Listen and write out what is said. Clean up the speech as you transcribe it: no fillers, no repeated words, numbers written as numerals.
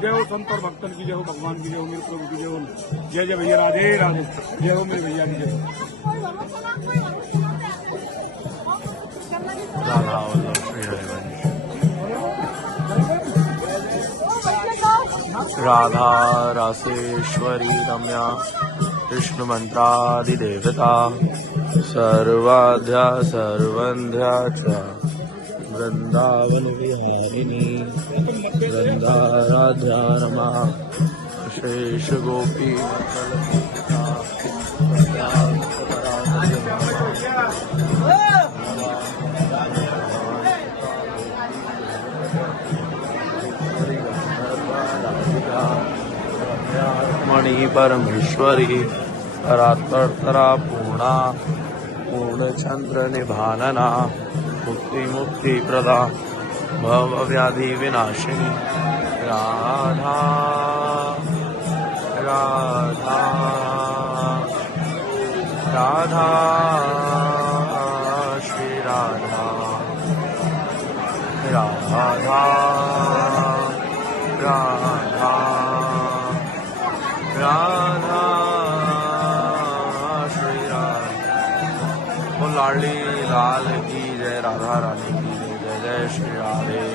जय हो संत और भक्तन की जय हो, भगवान की जय हो, मेरे प्रभु की जय हो। जय जय भैया, राधे राधे। जय हो मेरे भैया की जय हो। राधा रासेश्वरी रम्या विष्णु मंत्रादिदेवता सर्वाध्या सर्वंध्या च वृंदावन विहारिणी वृंदाराध्या रमा शेष गोपी मणि परमेश्वरी परात्परा पूर्णा पूर्णचंद्र निभानना मुक्ति मुक्ति प्रदा भव व्याधि विनाशिनी राधा राधा राधा श्री राधा राधा राधा राधा श्री राधा। लाली लाल की जय, राधा रानी की जय, जय जय श्री राधे।